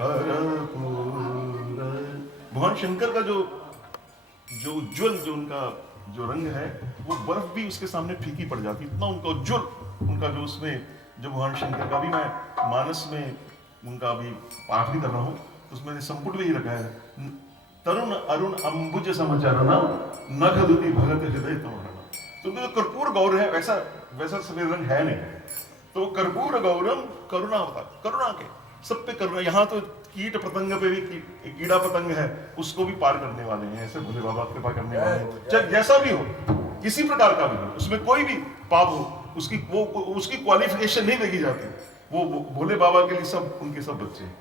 कर्पूर। भगवान शंकर का जो उज्ज्वल जो उनका जो रंग है वो बर्फ भी उसके सामने फीकी पड़ जाती, इतना उनका उज्ज्वल उनका जो उसमें जो भगवान शंकर का भी मैं मानस में उनका अभी पाठ भी कर रहा हूँ तो उसमें संपुट भी ही रखा है, तरुण अरुण अंबुज समचरण नख दुति भगत हृदय तोरण। तो उनका जो कर्पूर गौर है वैसा सफेद रंग है नहीं, तो कर्पूर गौरम करुणा होता, करुणा के सब पे करुणा। यहाँ तो कीट पतंग पे भी कीड़ा पतंग है उसको भी पार करने वाले हैं, ऐसे भोले बाबा कृपा करने वाले हैं। चाहे जैसा भी हो, किसी प्रकार का भी हो, उसमें कोई भी पाप हो, उसकी क्वालिफिकेशन नहीं देखी जाती, वो भोले बाबा के लिए सब उनके सब बच्चे हैं।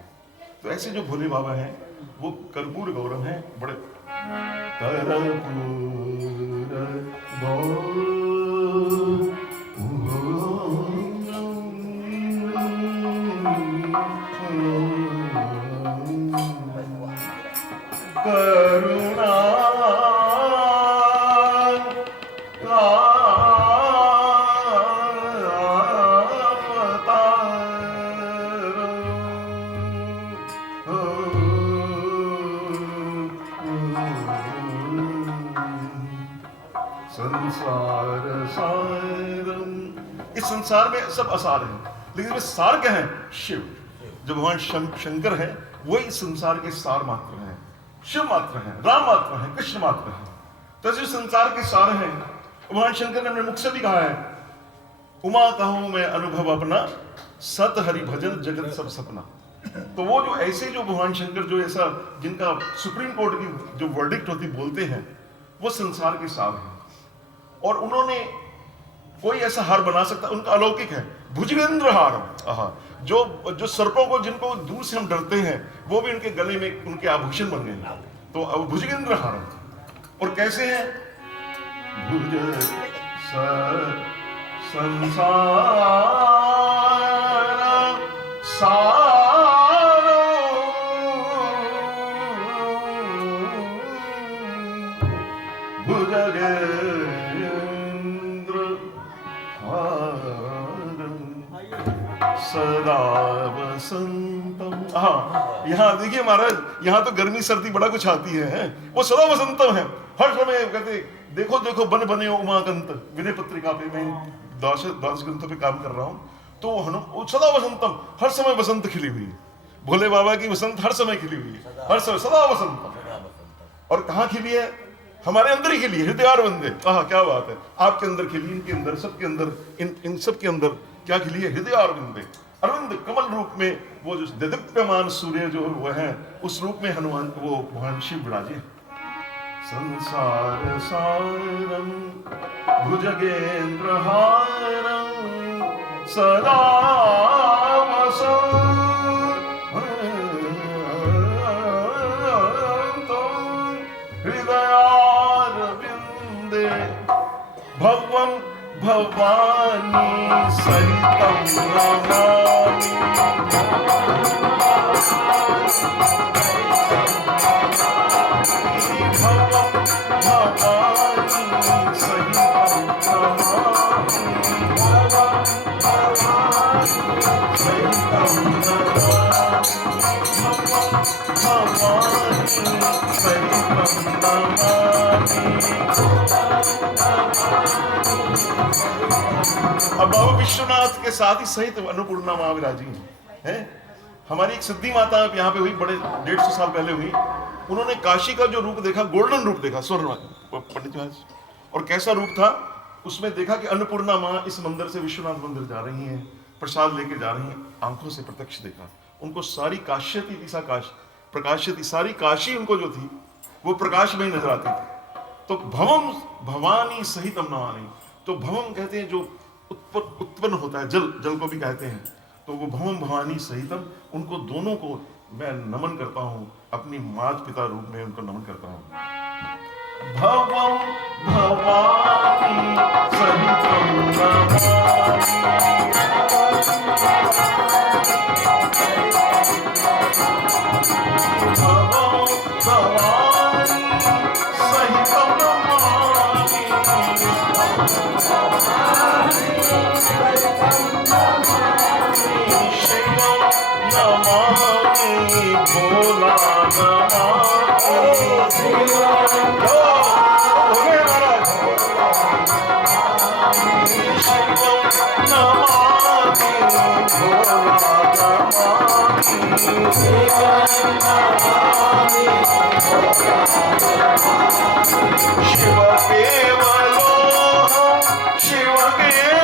तो ऐसे जो भोले बाबा हैं वो कर्पूर गौरम हैं, बड़े कर्पूर गौरम। करुणा संसार सारम। इस संसार में सब असार है, लेकिन इसमें सार क्या है? शिव। जो भगवान शंकर है वही इस संसार के सार मात्र है, शिव मात्र है, राम मात्र है, कृष्ण मात्र है। तो ऐसे संसार के सार हैं। भगवान शंकर ने अपने मुख से भी कहा है, उमा कहूं मैं अनुभव अपना, सत हरि भजन जगत सब सपना। तो वो जो ऐसे जो भगवान शंकर जो ऐसा जिनका सुप्रीम कोर्ट की जो वर्डिक्ट होती बोलते हैं, वो संसार के सार हैं। और उन्होंने कोई ऐसा हार बना सकता, उनका अलौकिक है भुजगेंद्र हार। जो सर्पों को जिनको दूर से हम डरते हैं वो भी उनके गले में उनके आभूषण बन गए। तो अब भुजगेंद्र हार। और कैसे है? भुज संसार सार भुजगेंद्र सदा वसंतम। हाँ, यहाँ देखिए महाराज, यहाँ तो गर्मी सर्दी बड़ा कुछ आती है, वो सदा वसंतम है। हर समय कहते देखो देखो बन बने उमाकंत। विनय पत्रिका पे मैं द्वादश ग्रंथों पे काम कर रहा हूँ, तो सदा वसंतम, हर समय वसंत खिली हुई है। भोले बाबा की वसंत हर समय खिली हुई है, हर समय सदा वसंतम। और कहाँ खिली है? हमारे अंदर ही खिली है, हृदयार बंदे। क्या बात है, आपके अंदर खिली, इनके अंदर, सबके अंदर, इन सब के अंदर क्या खिली है? हृदय अरविंद। अरविंद कमल रूप में वो जो दिव्यमान सूर्य जो वो है, उस रूप में हनुमान वो भगवान शिव विराजे। संसार सारम भुजगेंद्र हारम सदा वसंतम हृदयारविंदे भगवन् भवानी सहितं नमामि। अब बाबा विश्वनाथ के साथ ही सहित अन्नपूर्णा मां विराजी है। हमारी एक सिद्धि माता यहाँ पे हुई, बड़े 150 साल पहले हुई। उन्होंने काशी का जो रूप देखा, गोल्डन रूप देखा, स्वर्ण पंडित महाराज, और कैसा रूप था उसमें देखा कि अन्नपूर्णा मां इस मंदिर से विश्वनाथ मंदिर जा रही हैं, प्रसाद लेके जा रही हैं। आंखों से प्रत्यक्ष देखा, उनको सारी काश्यति दिशा प्रकाश्यति, सारी काशी उनको जो थी वो प्रकाश में नजर आती थी। तो भवम भवानी सहितम नमामि। तो भवम कहते हैं जो उत्पन्न होता है, जल को भी कहते हैं, तो वो भवम भवानी सहितम, उनको दोनों को मैं नमन करता हूँ, अपनी माता पिता रूप में उनको नमन करता हूँ। भवम भवानी सहितम नमामि। भोला नमामि भोले महाराज शिवं नमामि भोला नमामि शिव केवलोऽहं शिव केवलोऽहं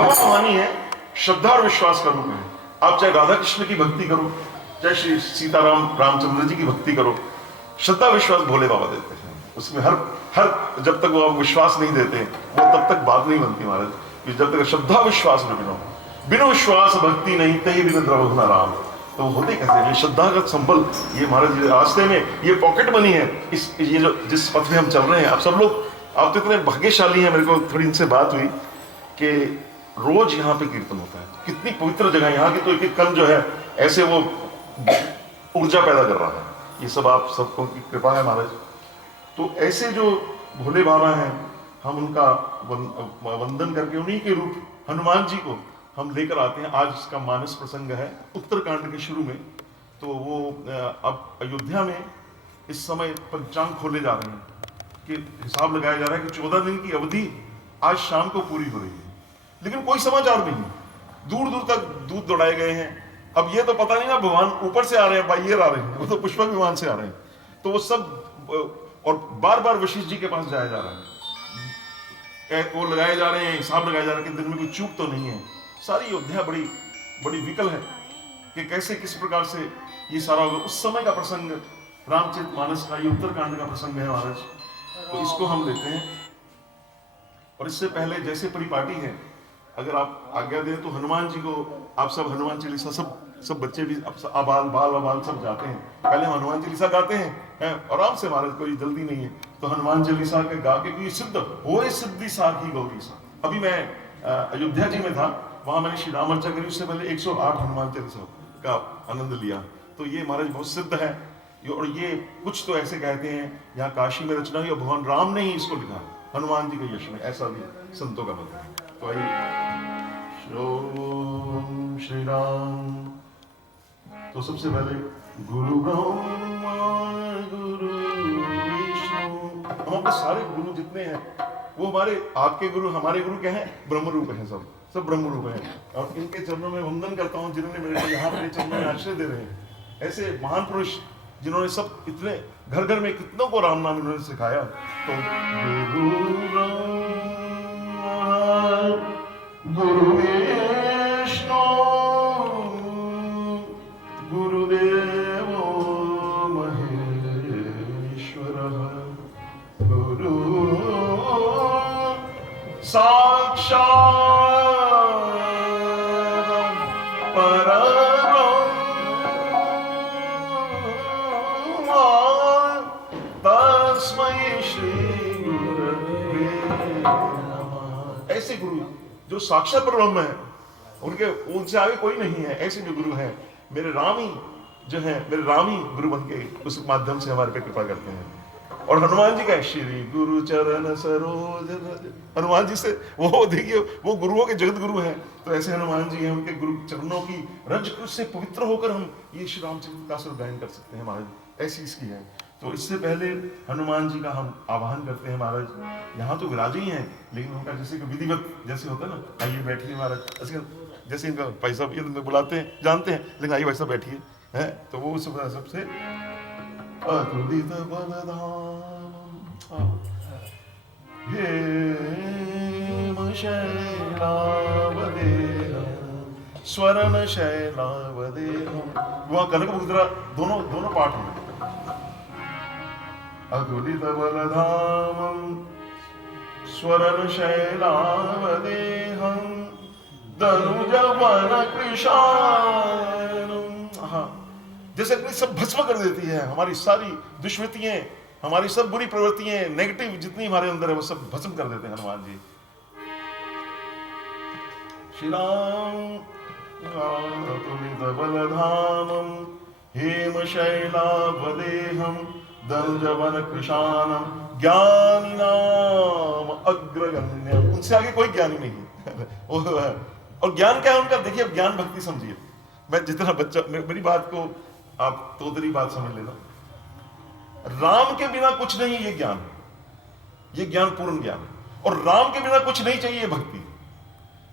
भगवानी है, श्रद्धा और विश्वास का रूप है। आप चाहे राधा कृष्ण की भक्ति करो, चाहे श्री सीताराम रामचंद्र जी की भक्ति करो, श्रद्धा विश्वास भोले बाबा देते हैं। उसमें हर जब तक वो आप विश्वास नहीं देते वो तब तक बात नहीं बनती महाराज। कि जब तक श्रद्धा विश्वास न बिनो विश्वास भक्ति नहीं तही बिन द्रवहु न राम। तो होते कैसे? ये श्रद्धा का संबल, ये महाराज रास्ते में ये पॉकेट मनी है। ये जो जिस पथ में हम चल रहे हैं, आप सब लोग, आप तो इतने भाग्यशाली हैं। मेरे को थोड़ी इनसे बात हुई कि रोज यहाँ पे कीर्तन होता है। कितनी पवित्र जगह यहाँ की, तो एक एक कण जो है ऐसे वो ऊर्जा पैदा कर रहा है। ये सब आप सबको की कृपा है महाराज। तो ऐसे जो भोले बाबा हैं, हम उनका वंदन करके उन्हीं के रूप हनुमान जी को हम लेकर आते हैं। आज इसका मानस प्रसंग है उत्तरकांड के शुरू में। तो वो अब अयोध्या में इस समय पंचांग खोले जा रहे हैं कि हिसाब लगाया जा रहा है कि 14 दिन की अवधि आज शाम को पूरी हो रही है, लेकिन कोई समाचार नहीं। दूर दूर तक दूध दौड़ाए गए हैं। अब ये तो पता नहीं ना भगवान ऊपर से आ रहे हैं, बाइयर आ रहे हैं, वो तो पुष्पक विमान से आ रहे हैं। तो वो सब, और बार बार वशिष्ठ जी के पास जाया जा रहा है, वो लगाए जा रहे हैं, हिसाब लगाया जा रहा है कि दिन में कोई चूक तो नहीं है। सारी अयोध्या बड़ी बड़ी विकल है कि कैसे किस प्रकार से ये सारा होगा। उस समय का प्रसंग रामचरितमानस का, ये उत्तरकांड का प्रसंग है महाराज। तो इसको हम लेते हैं। और इससे पहले जैसे परिपाटी है, अगर आप आज्ञा दें तो हनुमान जी को आप सब हनुमान चालीसा, सब बच्चे भी आबाल बाल अबाल सब जाते हैं। पहले हम हनुमान चालीसा गाते हैं आराम से महाराज, कोई जल्दी नहीं है। तो हनुमान चालीसा के गा के कोई सिद्ध होए सिद्धि साखी गौरी सा। अभी मैं अयोध्या जी में था, वहां मैंने श्री राम अर्चा करी। उससे पहले 108 हनुमान चालीसा का आनंद लिया। तो ये महाराज बहुत सिद्ध है। और ये कुछ तो ऐसे कहते हैं, यहाँ काशी में रचना हुई, भगवान राम ने ही इसको लिखा हनुमान जी के यश में, ऐसा भी संतों का मत है। तो आइए, ओम श्री राम। तो सबसे पहले गुरु ब्रह्मा गुरु विष्णु, हम अपने सारे गुरु जितने हैं वो हमारे, आपके गुरु हमारे गुरु क्या हैं? ब्रह्म रूप हैं, सब ब्रह्म रूप हैं। और इनके चरणों में वंदन करता हूँ जिन्होंने मेरे को यहाँ मेरे चरणों में आश्रय दे रहे हैं। ऐसे महान पुरुष जिन्होंने सब इतने घर घर में कितनों को राम नाम इन्होंने सिखाया। तो गुरु ब्रह्मा गुरु विष्णु गुरुदेवो महेश्वरः गुरु साक्षात् ऐसे गुरु जो साक्षात परब्रह्म है, उनसे आगे कोई नहीं है। ऐसे जो गुरु हैं, मेरे राम ही जो है, मेरे राम ही गुरु बन के उस माध्यम से हमारे पे कृपा करते हैं। और हनुमान जी का श्री गुरु चरण सरोज रज, हनुमान जी से वो देखिए, वो गुरुओं के जगत गुरु हैं। तो ऐसे हनुमान जी हैं, उनके गुरु चरणों की रज से पवित्र होकर हम ये श्री रामचंद्र का सर गायन कर सकते हैं महाराज। ऐसी इसकी है। तो इससे पहले हनुमान जी का हम आवाहन करते हैं महाराज। यहाँ तो विराजे ही हैं, लेकिन उनका जैसे कि विधिवत जैसे होता है ना, आइए बैठिए महाराज। जैसे इनका भाई साहब ये तो बुलाते हैं, जानते हैं, लेकिन आइए भाई साहब बैठिए है। तो वो सबसे अतुलित बलधाम हेम शैलावदेहं स्वरण शैलावदेहं। वहाँ कनक मुद्रा दोनों पाठ हैं। अतुलित बलधामं स्वरण शैलावदेहं दनुज वन कृशानम्। हाँ, जैसे अग्नि सब भस्म कर देती है हमारी सारी दुष्वृत्तियां, हमारी सब बुरी प्रवृत्तियां, नेगेटिव जितनी हमारे अंदर है वो सब भस्म कर देते हैं हनुमान जी। श्री राम तुमितबलधामं हेमशैलावदेहं दनुजवनकृशानं ज्ञानिनाम अग्रगण्यम। उनसे आगे कोई ज्ञानी नहीं है। और ज्ञान क्या है उनका? देखिए, अब ज्ञान भक्ति समझिए। मैं जितना बच्चा, मेरी बात को आप तोतरी बात समझ लेना। राम के बिना कुछ नहीं, ये ज्ञान, ये ज्ञान पूर्ण ज्ञान है। और राम के बिना कुछ नहीं चाहिए, भक्ति।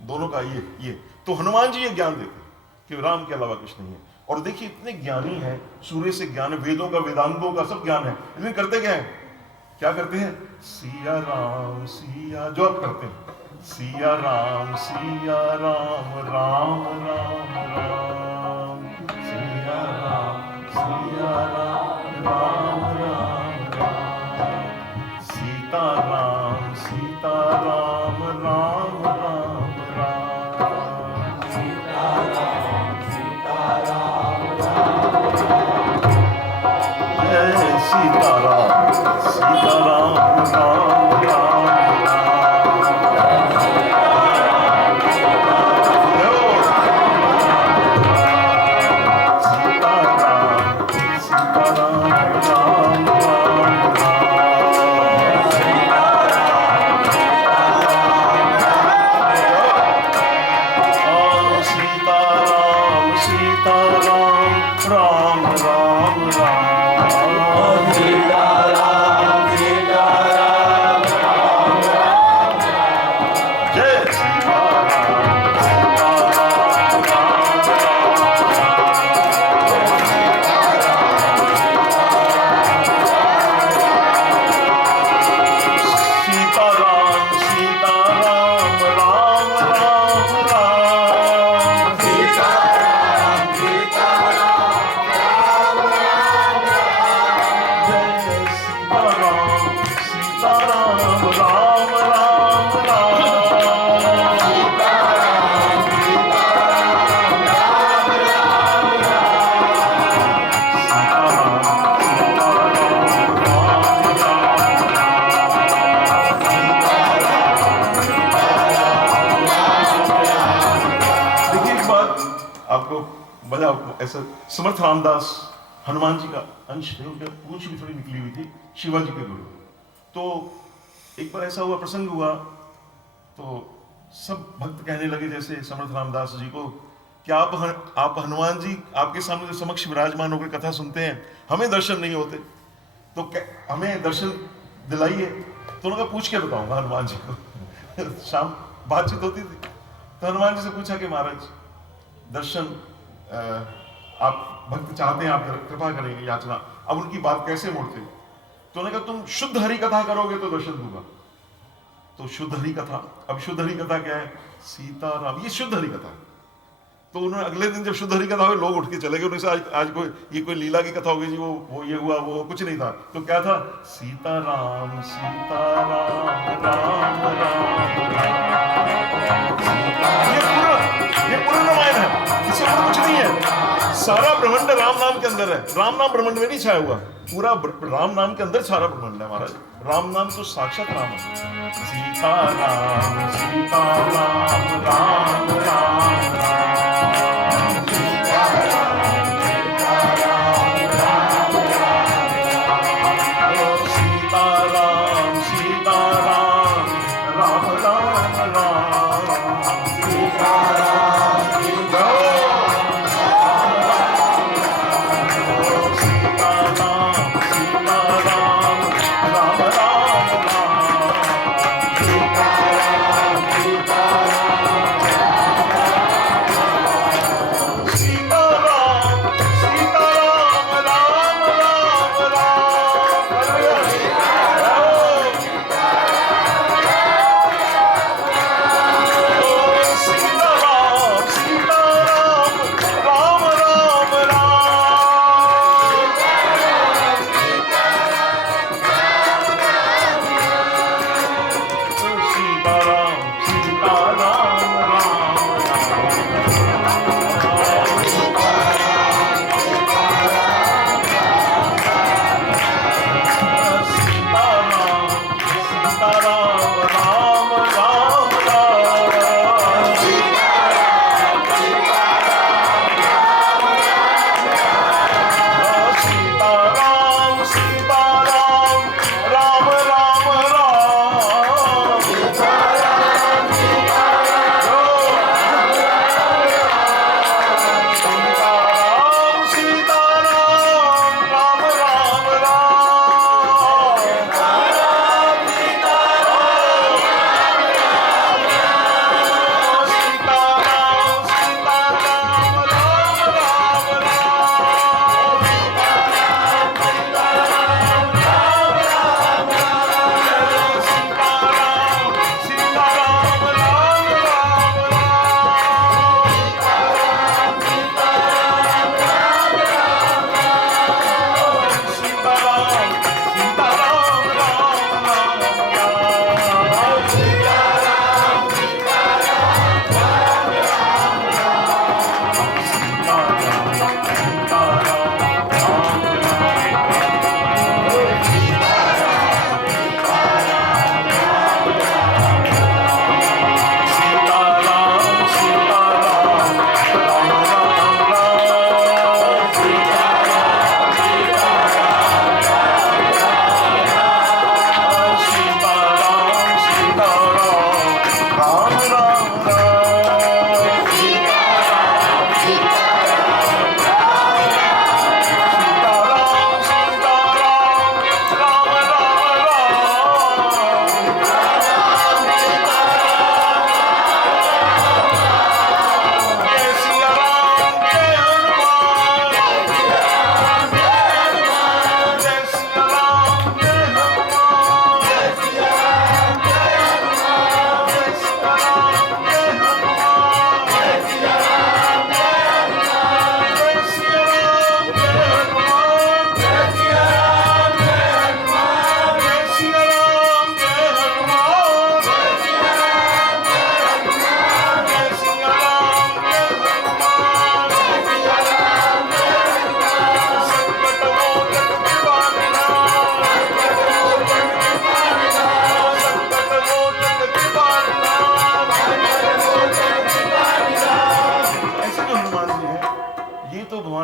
दोनों का ये तो हनुमान जी ये ज्ञान देते कि राम के अलावा कुछ नहीं है। और देखिए, इतने ज्ञानी हैं, सूर्य से ज्ञान है, वेदों का, वेदांतों का सब ज्ञान है, लेकिन करते क्या है? क्या करते हैं? सिया राम सिया, जो आप करते हैं, सिया राम राम राम राम, सिया राम राम राम राम, सीता राम राम राम राम, सीता राम जय सीताराम सीताराम राम राम ऐसा। समर्थ रामदास हनुमान जी का अंश थे, उनकी पूंछ भी थोड़ी निकली हुई थी, शिवाजी के गुरु। तो एक बार ऐसा हुआ, प्रसंग हुआ, तो सब भक्त कहने लगे जैसे समर्थ रामदास जी को कि आप हनुमान जी आपके सामने जो समक्ष विराजमान होकर कथा सुनते हैं, हमें दर्शन नहीं होते, तो हमें दर्शन दिलाइए। तो उन्होंने पूछ के बताऊंगा हनुमान जी को। शाम बातचीत होती थी, तो हनुमान जी से पूछा कि महाराज दर्शन आप भक्त चाहते हैं, आप कृपा करेंगे, याचना। अब उनकी बात कैसे मोड़ते? तो उन्होंने कहा तुम शुद्ध हरि कथा करोगे तो दर्शन दूंगा। तो शुद्ध हरि कथा, अब शुद्ध हरि कथा क्या है? सीताराम, ये शुद्ध हरि कथा है। तो उन्होंने अगले दिन जब शुद्ध हरि कथा हुई, लोग उठ के चले गए। उन्होंने आज कोई लीला की कथा होगी जी, वो ये हुआ, वो कुछ नहीं था। तो क्या था? सीताराम सीताराम राम राम राम। ये पूरा रामायण है, इससे कुछ नहीं है। सारा ब्रह्मांड राम नाम के अंदर है। राम नाम ब्रह्मांड में नहीं छाया हुआ, पूरा राम नाम के अंदर सारा ब्रह्मांड है महाराज। राम नाम तो साक्षात राम है। सीताराम सीताराम राम राम राम, सीताराम सीताराम सीताराम राम राम राम, सीताराम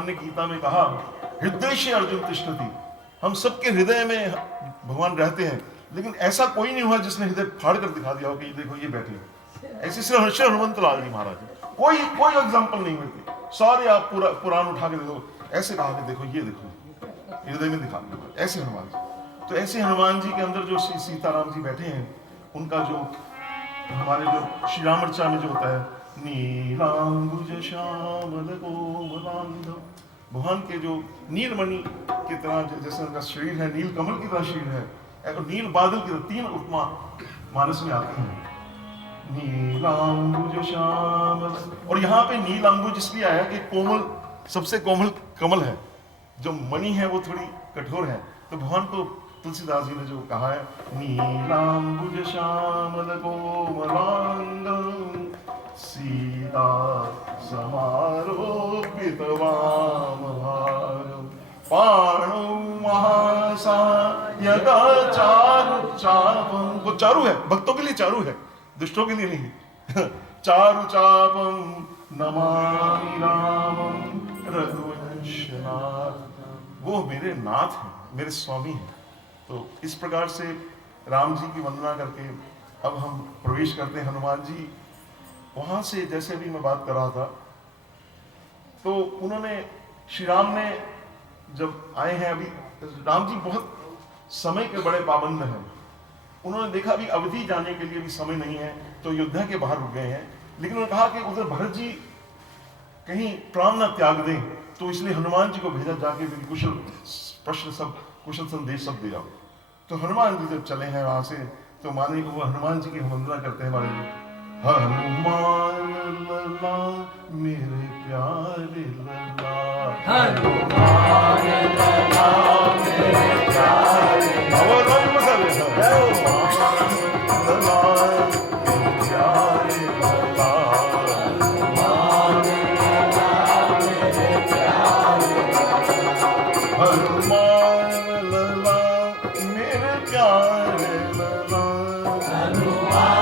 भगवान ने गीता में कहा, हृदय से अर्जुन तिष्ठति, हम सबके हृदय में भगवान रहते हैं, लेकिन ऐसा कोई नहीं हुआ जिसने हृदय फाड़ कर दिखा दिया हो कि ये देखो ये बैठे। ऐसे सिर्फ हनुमंत लाल जी महाराज, कोई एग्जाम्पल नहीं मिलती। सारे आप पुराण उठा के देखो, ऐसे कहा कि देखो ये देखो हृदय में दिखा दिया, ऐसे हनुमान जी। तो ऐसे हनुमान जी के अंदर जो सीताराम जी बैठे हैं, उनका जो हमारे जो श्री राम रचा में जो होता है, नीलांबुज श्यामल कोमलांगम, भगवान के जो नीलमणि की तरह जैसे उनका शरीर है, नील कमल की तरह शरीर है, और नील बादल की तरह, तीन उपमा मानस में आती हैं, नीलांबुज श्यामल। और यहाँ पे नीलांबुज इसलिए आया कि कोमल, सबसे कोमल कमल है, जो मणि है वो थोड़ी कठोर है। तो भगवान को तुलसीदास जी ने जो कहा है, नीलांबुज श्यामल कोमलांगम सीता समारोपित वामभागम पाणौ महासायक चारु चापम। वो चारु है, भक्तों के लिए चारु है, दुष्टों के लिए नहीं। चारु चापम नमामि रामम रघुवंशनाथ, वो मेरे नाथ हैं, मेरे स्वामी हैं। तो इस प्रकार से राम जी की वंदना करके अब हम प्रवेश करते हैं। हनुमान जी वहां से, जैसे भी मैं बात कर रहा था, तो उन्होंने, श्री राम ने जब आए हैं, अभी राम जी बहुत समय के बड़े पाबंद हैं। उन्होंने देखा भी अवधि जाने के लिए भी समय नहीं है, तो अयोध्या के बाहर रुक गए हैं। लेकिन उन्होंने कहा कि उधर भरत जी कहीं प्राण न त्याग दें, तो इसलिए हनुमान जी को भेजा, जाके मेरी कुशल प्रश्न सब, कुशल संदेश सब दे आओ। तो हनुमान जी जब चले हैं वहां से, तो माने को वो हनुमान जी की वंदना करते हैं हमारे, हनुमान लला मेरे प्यारे लला, हनुमान लला मेरे प्यारे लला, हनुमान लला मेरे प्यारे लला, हनुमान लला मेरे प्यारे लला, हनुमान लला मेरे प्यारे लला, हनुमान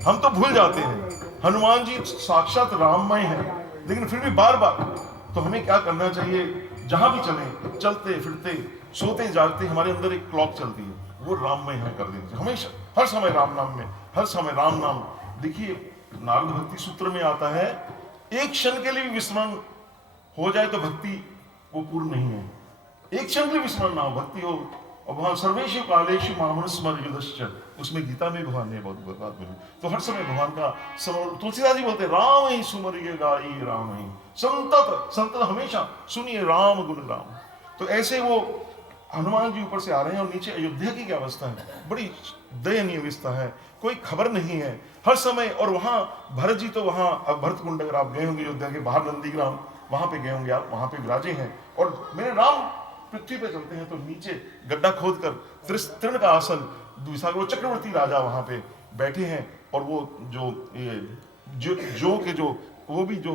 हम तो भूल जाते हैं हनुमान जी साक्षात राममय हैं, लेकिन फिर भी बार बार। तो हमें क्या करना चाहिए, जहां भी चलें, चलते फिरते सोते जागते हमारे अंदर एक क्लॉक चलती है, वो राममय हमें कर देनी चाहिए हमेशा, हर समय राम नाम में, हर समय राम नाम। देखिए नारद भक्ति सूत्र में आता है, एक क्षण के लिए भी विस्मरण हो जाए तो भक्ति वो पूर्ण नहीं है। एक क्षण के लिए विस्मरण ना हो, भक्ति हो और वहां सर्वेषु कालेषु मामनुस्मर युधश्च, उसमें गीता में भगवान ने बहुत बात बोली। तो हर समय भगवान का स्मरण, तुलसीदास जी बोलते राम ही सुमरिए गाई राम ही, संतत संतत हमेशा सुनिए राम गुण राम। तो ऐसे वो हनुमान जी ऊपर से आ रहे हैं और नीचे अयोध्या की क्या अवस्था है, बड़ी दयनीय अवस्था है, कोई खबर नहीं है हर समय। और वहां भरत जी तो वहां, अब भरत कुंड अगर आप गए होंगे अयोध्या के बाहर नंदीग्राम, वहां पे गए होंगे आप, वहां पे विराजे हैं। और मेरे राम पृथ्वी पे चलते हैं तो नीचे गड्ढा खोद कर तृण का आसन, वो चक्रवर्ती राजा वहां पे बैठे हैं। और वो जो के जो वो भी जो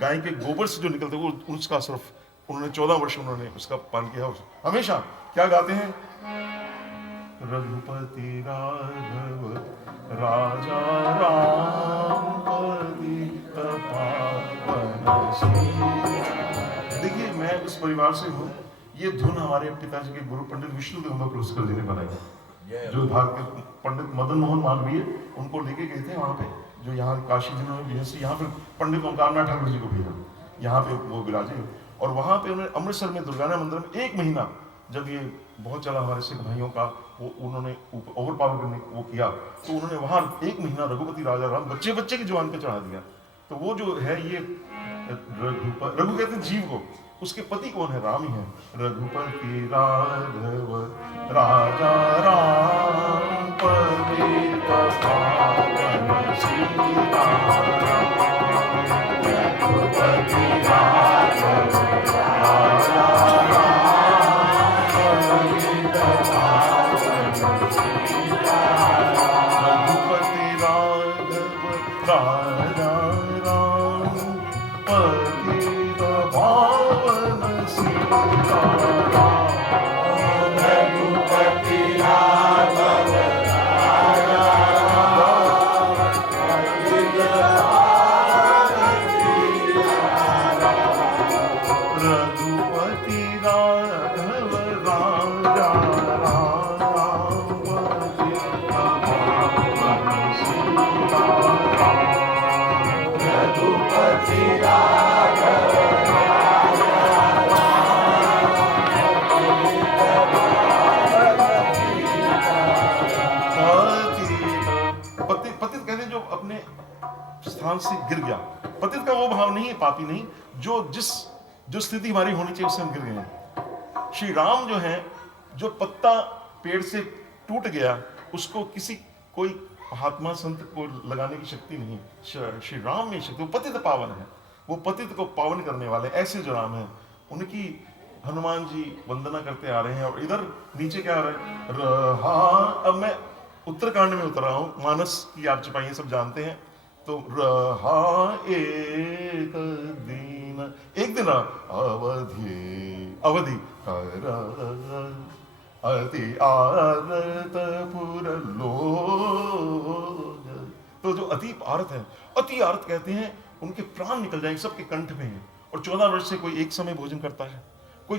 गाय के गोबर से जो निकलते वो उसका सिर्फ उन्होंने 14 वर्ष उन्होंने उसका पालन किया। हमेशा क्या गाते हैं, रघुपति राघव राजा राम पतित पावन सीता। देखिए मैं उस परिवार से हूँ, ये धुन हमारे पिताजी के गुरु पंडित विष्णु दिगंबर पुरस्कार जी ने बनाई, जो भाग के पंडित मदन मोहन मालवीय उनको लेके गए थे वहां पे, जो यहाँ काशी जिन्होंने यहाँ पे पंडित ओंकारनाथ ठाकुर जी को भेजा, यहाँ पे वो विराजे। और वहाँ पे उन्होंने अमृतसर में दुर्गाना मंदिर में 1 महीना, जब ये बहुत चला हमारे सिख भाइयों का, वो उन्होंने ओवर पावर करने वो किया, तो उन्होंने वहाँ 1 महीना रघुपति राजा राम बच्चे बच्चे की जुबान पे चढ़ा दिया। तो वो जो है ये रघु कहते हैं जीव को, उसके पति कौन है, राम ही है। रघुपति राघव राजा राम पतित पावन सीताराम, रघुपति राघव राजा से गिर गया। पतित का वो भाव नहीं है, पापी नहीं, जो स्थिति हमारी होनी चाहिए उससे हम गिर गए। श्री राम जो है, जो पत्ता पेड़ से टूट गया उसको कोई महात्मा संत को लगाने की शक्ति नहीं। श्री राम में शक्ति, वो पतित पावन है, वो पतित को पावन करने वाले ऐसे जो राम है, उनकी हनुमान जी वंदना करते आ रहे हैं। और इधर नीचे क्या आ रहा है, अब मैं उत्तरकांड में उतर रहा हूँ, मानस की आप चपाइयाँ सब जानते हैं। तो रहा एक दिन अवधि कर अति आरत पुर लोग। तो जो अति आरत है, अति आरत कहते हैं उनके प्राण निकल जाएंगे, सबके कंठ में है। और 14 वर्ष से कोई एक समय भोजन करता है, कोई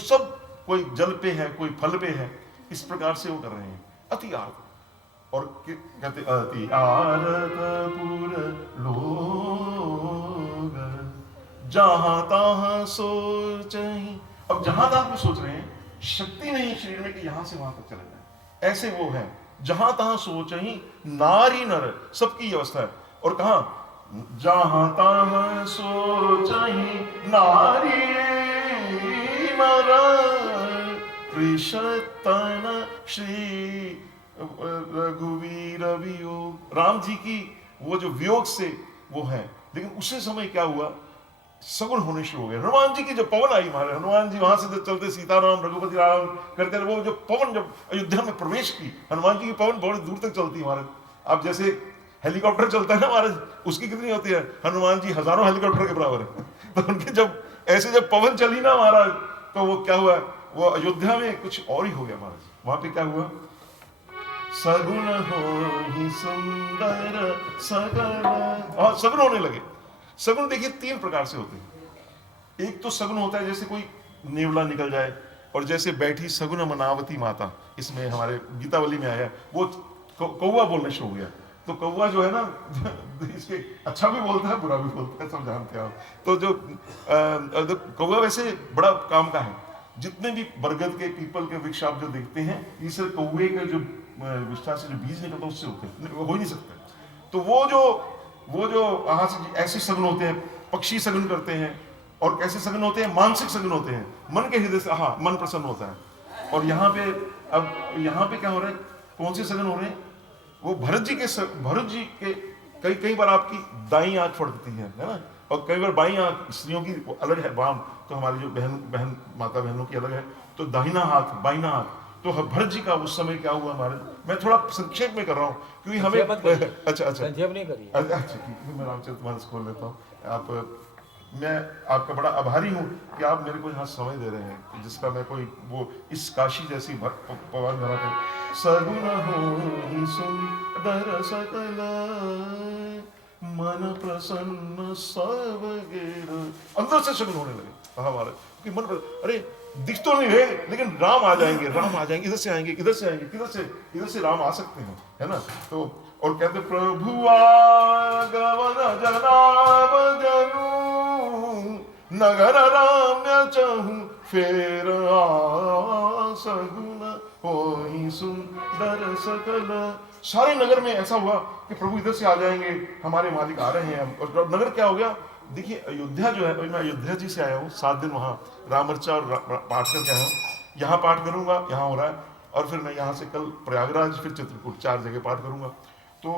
जल पे है, कोई फल पे है, इस प्रकार से वो कर रहे हैं, अति आरत। और कहते अति आरत पुर लोग जहां तहां सोचहि। अब जहां तहां को सोच रहे हैं, शक्ति नहीं शरीर में कि यहां से वहां तक चले जाए, ऐसे वो है। जहां तहां सोचहि नारी नर, सबकी अवस्था है। और कहा जहां तहां सोचहि नारी नर कृष्ण श्री रघुवीर वियोग। राम जी की वो जो वियोग से वो है, लेकिन उसी समय क्या हुआ, सगुण होने शुरू हो गए। हनुमान जी की जो पवन आई, हमारे हनुमान जी वहां से चलते सीताराम रघुपति राम करते, वो जो पवन जब अयोध्या में प्रवेश की, हनुमान जी की पवन बहुत दूर तक चलती है महाराज। अब जैसे हेलीकॉप्टर चलता है ना महाराज, उसकी कितनी होती है, हनुमान जी हजारों हेलीकॉप्टर के बराबर है। तो उनकी जब पवन चली ना महाराज, तो वो क्या हुआ, वो अयोध्या में कुछ और ही हो गया महाराज। वहां पे क्या हुआ, सगुन हो ही सुंदर सगुन, सगुन होने लगे। सगुन देखिए 3 प्रकार से होते हैं। एक तो सगुन होता है जैसे कोई नेवला निकल जाए, और जैसे बैठी सगुन मनावती माता, इसमें हमारे गीतावली में आया, वो कौवा बोलने शुरू हो गया। तो कौवा जो है ना, इसके अच्छा भी बोलता है बुरा भी बोलता है, सब जानते हैं आप। तो जो कौवा वैसे बड़ा काम का है, जितने भी बरगद के, पीपल के वृक्ष आप जो देखते हैं, ये सिर्फ कौवे के जो विष्ठा से जो बीज निकलता है उससे होते हैं, वो हो ही नहीं सकते। तो वो जो वहां से ऐसे सगन होते हैं, पक्षी सगन करते हैं, और कैसे सगन होते हैं, मानसिक सगन होते हैं, मन के हृदय से, हाँ, मन प्रसन्न होता है। और यहाँ पे अब यहाँ पे क्या हो रहा है, कौन से सगन हो रहे हैं, वो भरत जी के कई बार आपकी दाई आंख फड़कती है ना, और कई बार बाई आंख, स्त्रियों की अलग है, वाम तो हमारी जो बहन माता बहनों की अलग है, तो दाहिना हाथ बाइना हाथ। तो भरत जी का उस समय क्या हुआ महाराज, मैं थोड़ा संक्षेप में कर रहा हूँ क्योंकि हमें अच्छा संक्षेप नहीं करिए, अच्छा ठीक है, मैं रामचरितमानस खोल लेता हूँ। मैं आपका बड़ा आभारी हूँ कि आप मेरे को यहाँ समय दे रहे हैं, जिसका मैं कोई वो इस काशी जैसी पवन धरा पे सगुन हो सुंदर सकल मन प्रसन्न सब गिर, अंदर से सगुन होने लगे हमारे कि मन अरे दिख तो नहीं रहे, लेकिन राम आ जाएंगे, राम आ जाएंगे, इधर से आएंगे, इधर से आएंगे, इधर से राम आ सकते हैं, है ना। तो और कहते प्रभु आगमन जनाब जनु नगर राम्य चहु फेर सगुन होई सुंदर सकल। सारे नगर में ऐसा हुआ कि प्रभु इधर से आ जाएंगे, हमारे मालिक आ रहे हैं। और नगर क्या हो गया, देखिए अयोध्या जो है, मैं अयोध्या जी से आया हूँ, 7 दिन वहाँ राम अर्चा और पाठ करके आया हूँ, यहाँ पाठ करूँगा, यहाँ हो रहा है, और फिर मैं यहाँ से कल प्रयागराज, फिर चित्रकूट, 4 जगह पाठ करूँगा। तो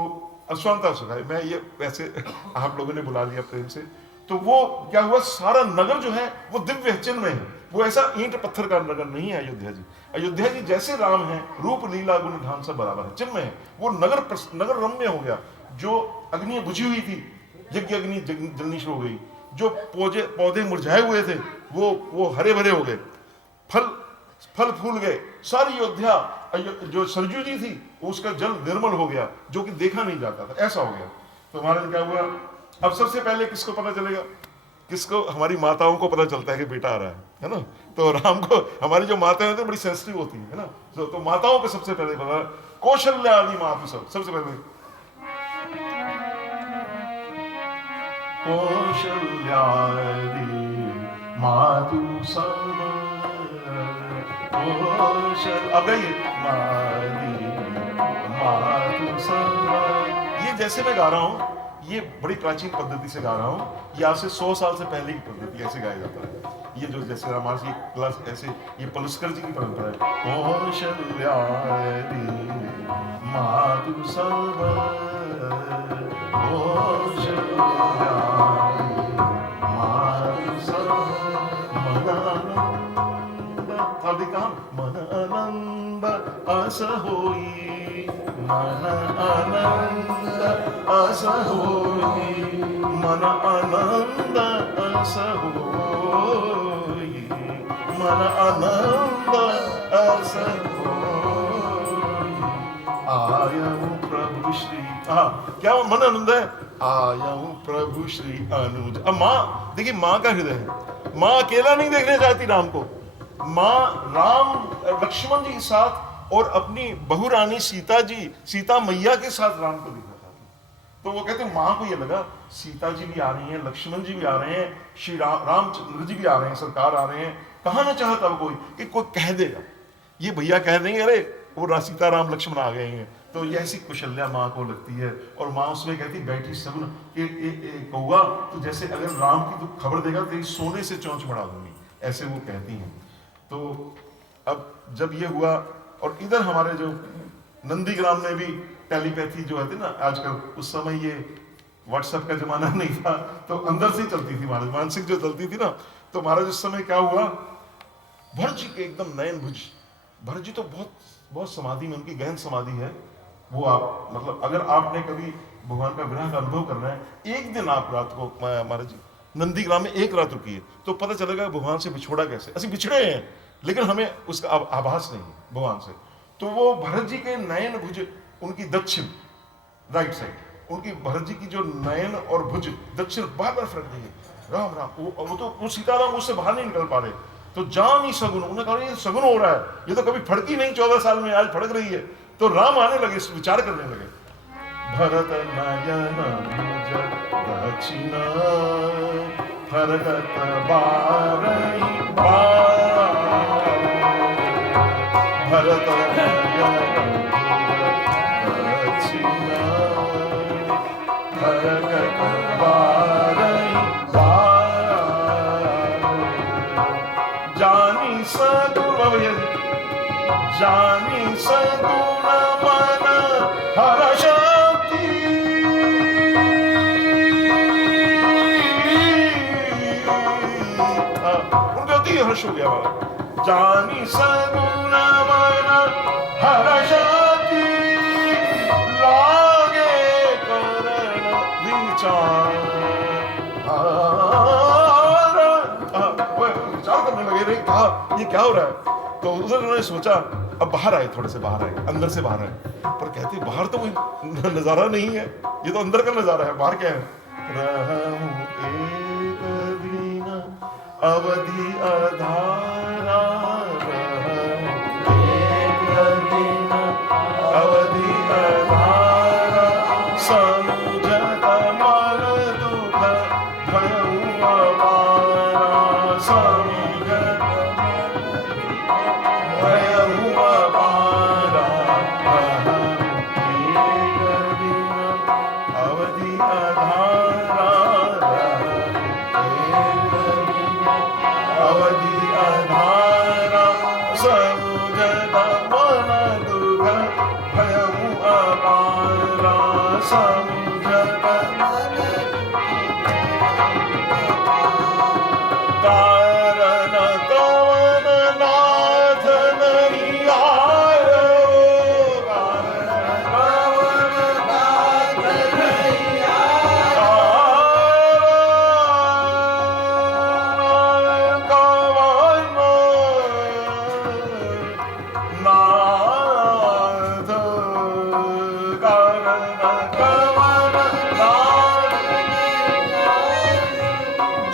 अश्वंता सुनाए, मैं ये वैसे आप लोगों ने बुला लिया प्रेम से, तो वो क्या हुआ, सारा नगर जो है वो दिव्य चिन्ह में है, वो ऐसा ईंट पत्थर का नगर नहीं है अयोध्या जी। अयोध्या जी जैसे राम है, रूप लीला गुण ध्यान सब बराबर है, चिन्ह में है। वो नगर रम्य हो गया, जो अग्नि बुझी हुई थी, यज्ञ अग्नि जलनी शुरू हो गई, जो पौधे मुरझाए हुए थे वो हरे भरे हो गए, फल फूल गए, सारी अयोध्या जो सरजू जी थी उसका जल निर्मल हो गया, जो कि देखा नहीं जाता था, ऐसा हो गया। तो महाराज क्या हुआ, अब सबसे पहले किसको पता चलेगा, किसको, हमारी माताओं को पता चलता है कि बेटा आ रहा है ना। तो राम को, हमारी जो माताएं होती है बड़ी सेंसिटिव होती है ना, तो माताओं को सबसे पहले पता, कौशल्या आदि मातु सबसे पहले कौशल्यादि मातु सब, अब गई मातु सब। ये जैसे मैं गा रहा हूँ, ये बड़ी प्राचीन पद्धति से गा रहा हूँ, ये आज से 100 साल से पहले की पद्धति, ऐसे गाया जाता है। ये जो जैसे रामायण की क्लास, ऐसे ये पलस्कर जी की परंपरा है, कौशल्यादि मातु सब, मन आनंद अस होई, मन आनंद अस होई, मन आनंद अस होई, मन आनंद अस होई, आयऊ प्रभु श्री, क्या मन आनंद है, आयऊ प्रभु श्री अनुज। अब माँ, देखिए माँ का हृदय है, माँ अकेला नहीं देखने चाहती राम को, माँ राम लक्ष्मण जी के साथ और अपनी बहू रानी सीता मैया के साथ राम को देखना चाहती। तो वो कहते हैं माँ को ये लगा सीता जी भी आ रही हैं, लक्ष्मण जी भी आ रहे हैं, श्री रामचंद्र जी भी आ रहे हैं, सरकार आ रहे हैं, कहाँ ना चाहता कोई कि कोई कह देगा, ये भैया कह देंगे अरे वो सीता राम लक्ष्मण आ गए हैं। तो ये ऐसी कुशल्या माँ को लगती है, और माँ उसमें कहती बैठी सगुन कि कौआ तो जैसे अगर राम की तो खबर देगा तो सोने से चोंच बढ़ा दूंगी, ऐसे वो कहती हैं। तो अब जब ये हुआ, और इधर हमारे जो नंदीग्राम में भी टेलीपैथी जो है ना आजकल, उस समय ये व्हाट्सएप का जमाना नहीं था, तो अंदर से ही चलती थी महाराज, मानसिक जो चलती थी ना। तो महाराज उस समय क्या हुआ, भरत जी के एकदम नयन भुज, भरत जी तो बहुत समाधि में, उनकी गहन समाधि है वो। आप मतलब अगर आपने कभी भगवान का विरह का अनुभव करना है, एक दिन आप रात को महाराज जी नंदीग्राम में एक रात रुकी है, तो पता चलेगा भगवान से बिछोड़ा कैसे, असि बिछड़े हैं लेकिन हमें उसका आभास नहीं है भगवान से। तो वो भरत जी के नयन भुज, उनकी दक्षिण राइट साइड, उनकी भरत जी की जो नयन और भुज दक्षिण बार फड़क रही है, राम राम। वो सीताराम उससे बाहर नहीं निकल पा रहे, तो जान ही सगुन, उन्होंने कहा ये सगुन हो रहा है, ये तो कभी फड़की नहीं 14 साल में, आज फड़क रही है। तो राम आने लगे, विचार करने लगे, भरत नयन भुज दक्षिण फरकत बारही बार, भरत जानी सगुण जानी सगुण मन हर शक्ति उनके अति हर्ष हो गया बाबा जानी सगुण मन हर शक्ति लागे करण विचार विचार करने लगे रे कहा ये क्या हो रहा है। तो उधर उन्होंने सोचा अब बाहर आए थोड़े से बाहर आए अंदर से बाहर आए पर कहते बाहर तो कोई नजारा नहीं है ये तो अंदर का नजारा है बाहर क्या है रहूं एक दिन अवधि अधारा अवधि अधारा समुझत मन दुख भयउ अपारा समुझत भयउ अपारा अवधि अधारा अवधि अधारा समुझत मन दुख भयउ अपारा समुझत कारण कवन नाथ नहीं आयो कारण कवन नाथ नहीं आयो कवन नाथ कारण कवन नाथ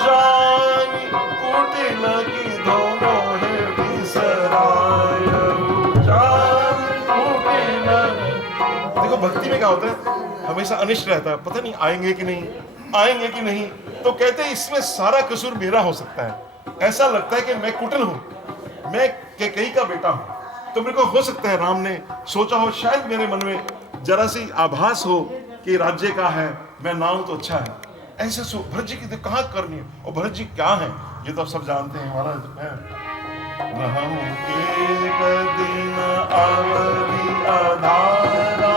जानी कुटिल की दोनों है बिसरायो जानी कुटिल। देखो भक्ति में क्या होता है हमेशा अनिष्ट रहता है पता नहीं आएंगे कि नहीं आएंगे कि नहीं तो कहते हैं इसमें सारा कसूर मेरा हो सकता है। ऐसा लगता है कि मैं कुटिल हूं मैं कैकेयी का बेटा हूं तो मेरे को हो सकता है राम ने सोचा हो शायद मेरे मन में जरा सी आभास हो कि राज्य का है मैं ना हूं तो अच्छा है ऐसे भरत जी की तो कहाँ करनी है और भरत जी क्या है ये तो आप सब जानते हैं हमारा रहूं एक दिन अवधि अधारा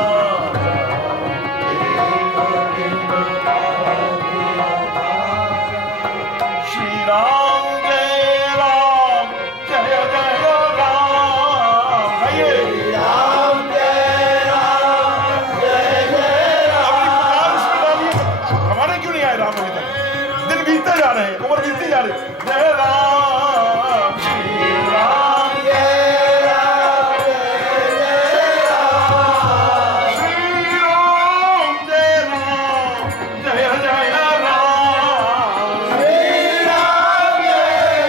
श्री राम जय राम जय जय राम गाइए राम जय राम हमारे क्यों नहीं आए राम अभी तक दिन बीतते जा रहे हैं उम्र बीतती जा रही है जय राम श्री राम जय राम श्री राम जय जय राम श्री राम जय राम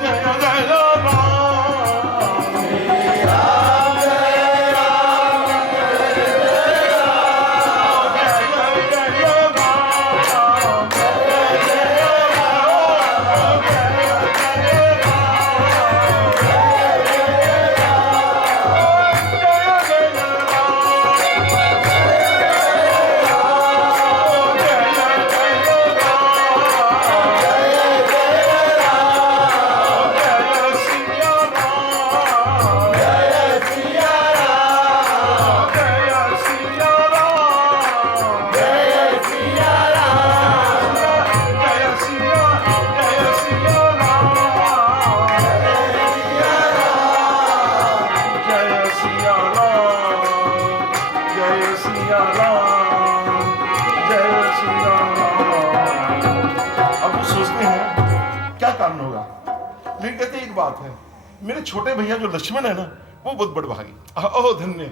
जय जय लेकिन कहते एक बात है, मेरे छोटे भैया जो लक्ष्मण है ना, वो बहुत बड़भागी, अहो धन्य,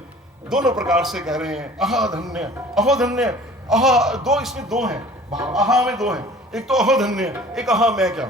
दोनों प्रकार से कह रहे हैं, अहा धन्य, अहो धन्य, अहा दो, इसमें दो हैं, अहा में दो हैं, एक तो अहो धन्य, एक अहा मैं क्या।